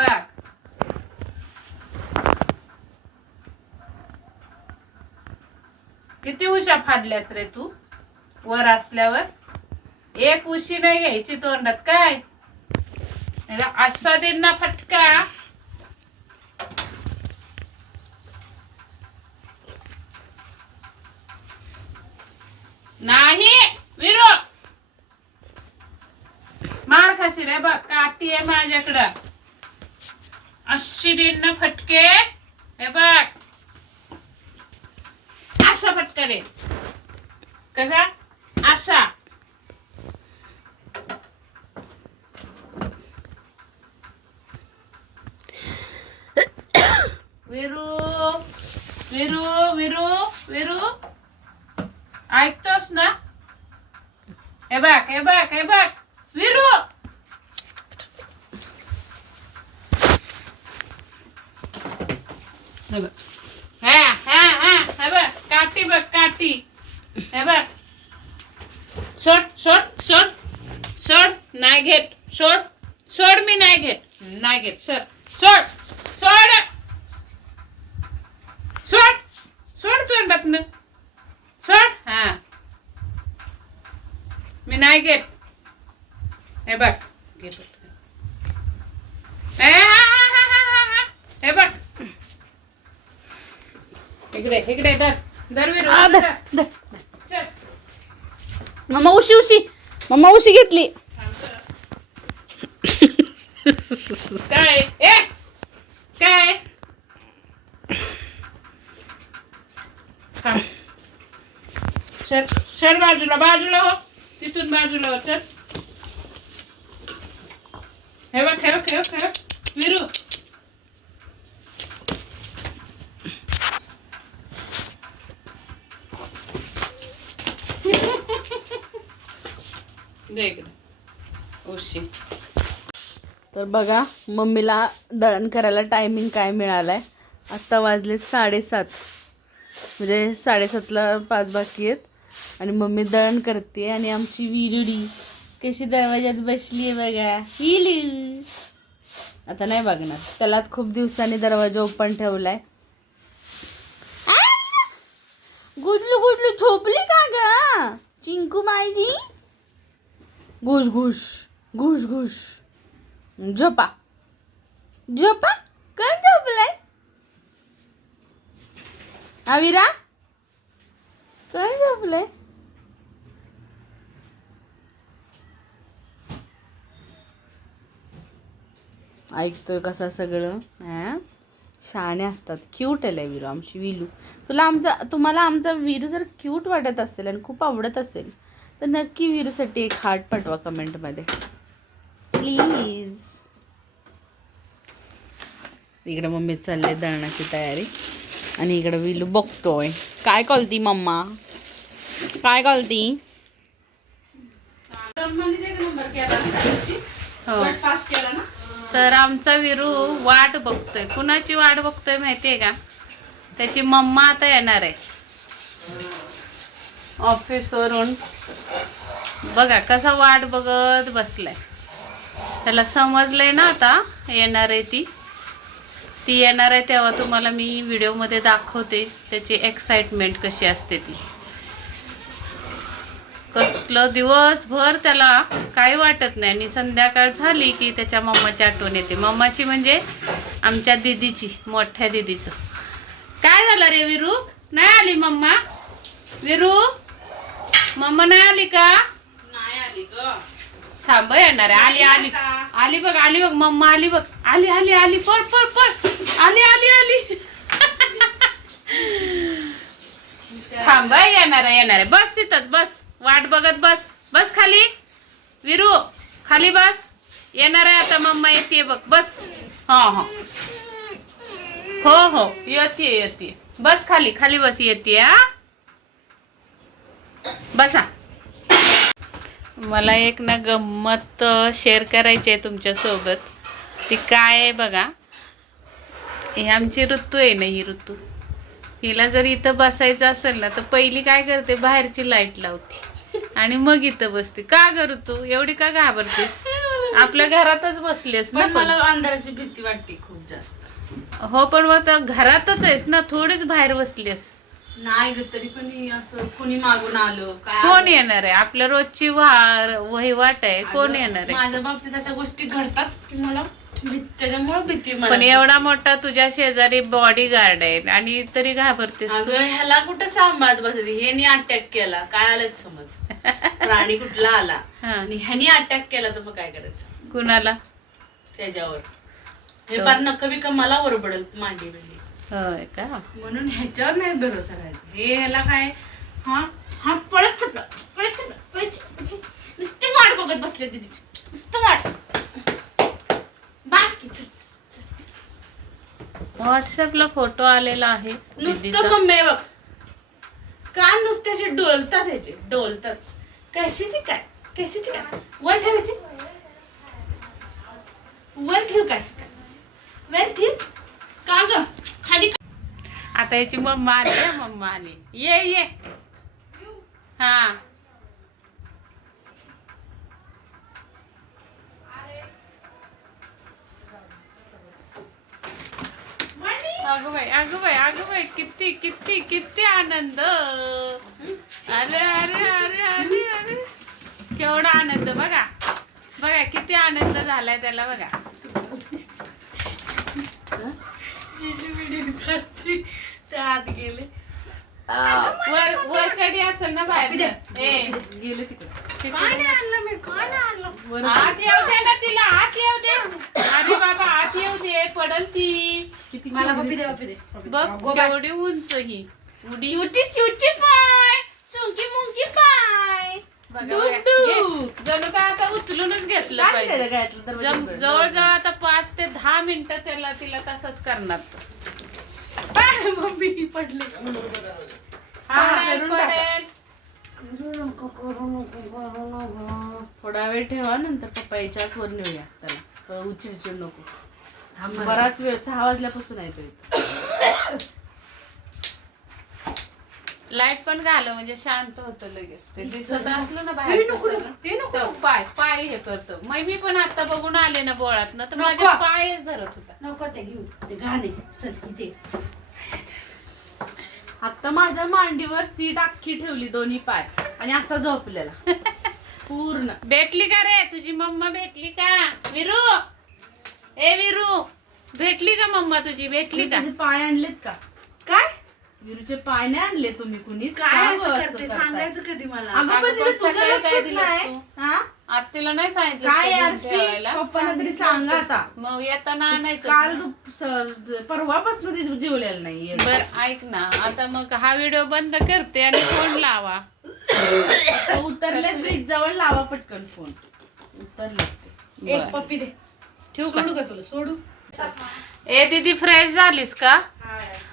बघ किती उशा फाडल्यास रे तू वर असल्यावर एक उशी नाही घ्यायची तोंडात काय असा देईन ना फटका नाही विरो मार खाशी रे बघ काठी आहे माझ्याकडं अशी देईन ना फटके हे बघ असा फटका रे कसा असा विरू विरू विरू विरू ऐकतोस ना हे बघ हे बघ हे बघ विरू हे बघ काठी बघ काठी हे बघ सोड सोड सोड सोड नाही घेत सोड सोड मी नाही घेत सोड सोड सोड सोड सोड तोंडात न सोड हा मी नाही घेत हे बघ घे हे बघ इकडे इकडे दर दर विरू चल मम्मा उशी घेतली काय ए काय सर सर बाजूला बाजूला हो तिथून बाजूला हो चल हे बघ हे बघ हे बघ हे बघ विरू दे इकडे उशी तर बघा मम्मीला दळण करायला टायमिंग काय मिळालाय आत्ता वाजले 7:30 म्हणजे 7:30ला 5 बाकी आहेत आणि मम्मी दळण करते आणि आमची विरुडी कशी दरवाज्यात बसली आहे बघा विलू आता नाही बघणार त्यालाच खूप दिवसांनी दरवाजा ओपन ठेवलाय गुजलू गुजलू झोपली का ग चिंकू मायजी घुस घुस घुस घुस झोपा झोपा कोण झोपलाय आविरा कोण झोपलंय ऐकतोय कसा सगळं हा शहाणे असतात क्यूट आहे विरू आमची विलू तुम्हाला आमचा विरू जर क्यूट वाटत असेल आणि खूप आवडत असेल तर नक्की विरूसाठी एक हार्ट पाठवा कमेंटमध्ये प्लीज इकडे मम्मी चालले दळणाची तयारी आणि इकडे विलू बघतोय काय कळती मम्मा काय कळती हो तर आमचा विरू वाट बघतोय कुणाची वाट बघतोय माहितीये का त्याची मम्मा आता येणार आहे ऑफिसवरून बघा कसा वाट बघत बसलाय त्याला समजलंय ना आता येणार आहे ती येणार आहे तेव्हा तुम्हाला मी व्हिडिओमध्ये दाखवते त्याची एक्साइटमेंट कशी असते ती कसलं दिवसभर त्याला काही वाटत नाही आणि संध्याकाळ झाली की त्याच्या मम्माची आठवण येते मम्माची म्हणजे आमच्या दीदीची मोठ्या दीदीचं काय झालं रे विरू नाही आली मम्मा विरू मम्मा नाही आली का नाही आली ग थांब येणार आहे आली आली आली बघ मम्मा आली बघ आली पळ पळ पळ आली थांब येणार आहे बस तिथंच बस वाट बघत बस खाली विरू खाली बस येणार आहे आता मम्मा येते बघ बस हो येते बस खाली बस येते बसा मला एक ना गंमत शेअर करायची आहे तुमच्यासोबत ती काय आहे बघा ही आमची ऋतू आहे ना ही ऋतू हिला जर इथं बसायचं असेल ना तर पहिली काय करते बाहेरची लाईट लावते आणि मग इथं बसते का ग ऋतू एवढी का घाबरतेस आपल्या घरातच बसलेस ना पण मला अंधाराची भीती वाटते खूप जास्त. हो पण मग आता घरातच आहेस ना, थोडीच बाहेर बसलीस. नाही ग, तरी पण असं कोणी मागून आलं काय कोण येणार आहे? आपल्या रोजची वहिवाट आहे, कोण येणार आहे? माझ्या बाबतीत अशा गोष्टी घडतात की मला त्याच्यामुळे भीती मला. पण एवढा मोठा तुझ्या शेजारी बॉडी गार्ड आहे आणि तरी घाबरतेस. अगं ह्याला कुठं सांभाळत बसते, ह्यानी अटॅक केला काय आलं समज, प्राणी कुठला आला हा. आणि ह्यानी अटॅक केला तर मग काय करायचं कुणाला? त्याच्यावर. हे फार नक बिक मला ओरबडल मांडी बिंडी, होय का? म्हणून ह्याच्यावर नाही भरोसा राहायचा. हे ह्याला काय हा हा पळत सुटलं पळत सुटलं पळत सुटलं. नुसते वाट बघत बसले दीदीची, नुसतं वाट. बास की चल. व्हॉट्सअपला फोटो आलेला आहे नुसतं दीदीचा. मम्मी बघ, कान नुसते असे डोलतात, ह्याचे डोलतात. कशाची काय कशाची काय वर ठेवायची, वर ठेव कशी काय, वर ठेव का ग खाली. आता याची मम्मा आली हं, मम्मा आली. ये ये. हा अगं बाई अगं बाई अगं बाई, किती किती किती आनंद. अरे अरे अरे अरे अरे, केवढा आनंद बघा बघा, किती आनंद झालाय त्याला बघा. त्या आत गेले, वर वर कधी असेल ना बाहेर. ए गेले तिकडे. आणलं आत येऊ दे ना तिला, आत येऊ दे. अरे बाबा आत येऊ दे, पडल ती. मला पप्पी दे पप्पी दे. बघ केवढी उंच ही उडी. क्युटी क्युटी पाय, चुंकी मुंकी पाय. बघा, डुक बघा. डुक. घे. जणू काय आता उचलूनच घेतलं काय पाहिजे. केलं गळ्यातलं तर बघ बरं. जवळजवळ आता 5 ते 10 मिनिटं त्याला तिला तसंच करणार. मम्मी पडले. पडेल, पडेल. थोडा वेळ ठेवा, नंतर पप्पा याच्यात वर नेऊया त्याला. उचिड नको. बराच वेळ 6 वाजल्यापासून आहे तो इथं. लाईट पण घालं म्हणजे शांत होतं लगेच. ते दिसत असलं ना बाहेर तर पाय पाय हे करतो. मग मी पण आता बघून आले ना बोळात ना, तर माझे पायच धरत होता. नको ते घेऊ, ते घाणे. चल इथे. आता माझ्या मांडीवर सीट अख्खी ठेवली, दोन्ही पाय, आणि असा झोपलेला पूर्ण. भेटली का रे तुझी मम्मा? भेटली का विरू? ए विरू, भेटली का मम्मा तुझी? भेटली का? तुझे पाय आणलेत का? काय विरूचे पाय नाही आणले तुम्ही कुणी? काय असं करते सांगायचं कधी मला? अगं पण अगं, तिला पण तुझं सकाळी काय लक्षात दिलंस नाही. तू? हा? आत्तीला नाही सांगितलं काय का घेऊन यारशी ठेवायला? पप्पांना तरी सांगा आता. मग येताना आणायचं. काल परवापासून ती जेवलेलं नाही. बर ऐक ना, आता मग हा व्हिडिओ बंद करते आणि फोन लावा. उतरले ब्रिज जवळ, लावा पटकन फोन. उतरले. एक बरं. पप्पी दे. ठेवू का? सोडू का तुला? सोडू. ए दीदी, फ्रेश झालीस का?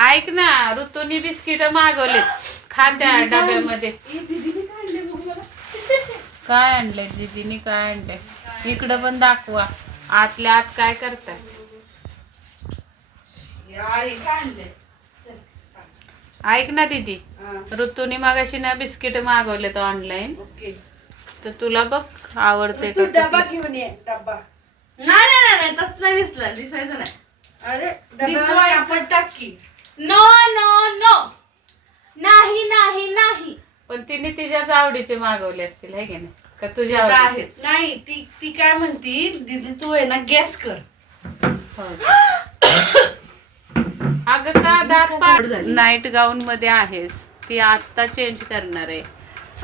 ऐक ना, ऋतूनी बिस्किट मागवले, खा त्या डब्यामध्ये. काय आणलंय दीदीनी? काय आणलंय? इकडं पण दाखवा, आतल्या आत काय करताय. ऐक ना दीदी, ऋतूनी मागाशी ना बिस्किट मागवले तो ऑनलाईन, तर तुला बघ आवडते तू का? डबा घेऊन ये. डबा. नाही नाही नाही, तसं नाही दिसलं, दिसायचं नाही. अरे दिसवायचं. आपण टाक की. नो नो नो, नाही नाही नाही. पण तिने तिच्याच आवडीचे मागवले असतील है की नाही? का तुझ्या ते तर आवडीचे? आहेच. नाही ती काय म्हणती, दीदी तू आहे ना गॅस कर. अगं का दात पाड झाली? नाईट गाऊन मध्ये आहेस, ती आता चेंज करणार आहे.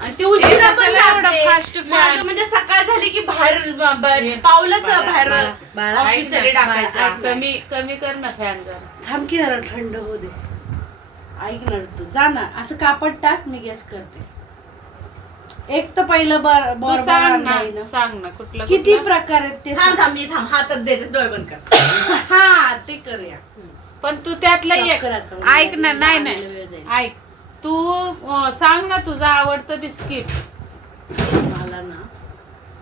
आणि ती उशिरा पण कशाला एवढं जाते. fast माझं fan? म्हणजे सकाळ झाली की बाहेर पावलंच बाहेर बाळा, ऑफिस साठी टाकायचा. कमी कमी कर ना फॅन जरा. थांब की जरा थंड होऊ दे. ऐक ना तू, जा ना असं कापड टाक, मी गॅस करते. एक तर पहिलं तू सांग ना, सांग ना कुठलं किती कुठलं? प्रकार आहेत ते थांब सांग. थांब, मी थांब, हातात देते, डोळे बंद कर. हा ते करूया. पण तू त्यातलं शॉक एक करा आता. ऐक ना, नाही वेळ नाही जाईल. ऐक, तू सांग ना तुझं आवडतं बिस्किट. मला ना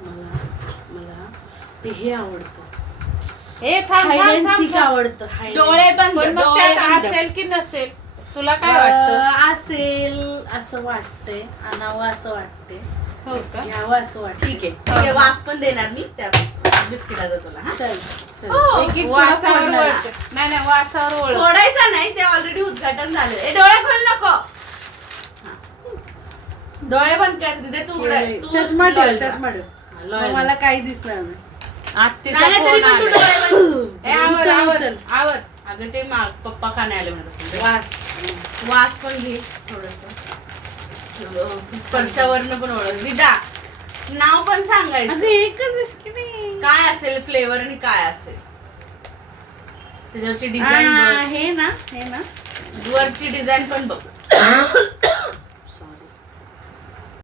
मला मला ते हे आवडतं. हे थांब हाईड थांब अँड थांब सीक थांब. आवडतं. hide and डोळे बंद, पण मग डोळे त्यात बंद. असेल की नसेल, तुला काय वाटतं? असेल असं वाटतंय, आणावं असं वाटतंय, हो का? घ्यावं असं वाटतं. ठीक आहे, वास पण देणार मी त्या. बिस्किटाचा तुला हा? चल चल हो, एक एक वासावर पुडा फोडणार. वळते. नाही नाही वासावर ओळख. फोडायचा नाही, ते ऑलरेडी उद्घाटन झाले. डोळे खोल नको. हा. डोळे बंद कर तिथे तू हे, तू चष्मा ठेव loyal राहा. चष्मा ठेव हा, मग loyal मला काही दिसणार नाही आत्तीचा नाही, नाही, तरी फोन पण तू आलाय. डोळे बंद. ए, आवर उचल, आवर उचल. आवर. अगं ते पप्पा खाणे आले म्हणत असेल. वास वास पण घे थोडस, स्पर्शावरनं पण ओळख. विदा नाव पण सांगायचं, अगं एकच बिस्किट आहे. काय असेल फ्लेवर आणि काय असेल त्याच्यावरची डिझाईन आ, बघ, हे ना वरची डिझाईन पण बघ.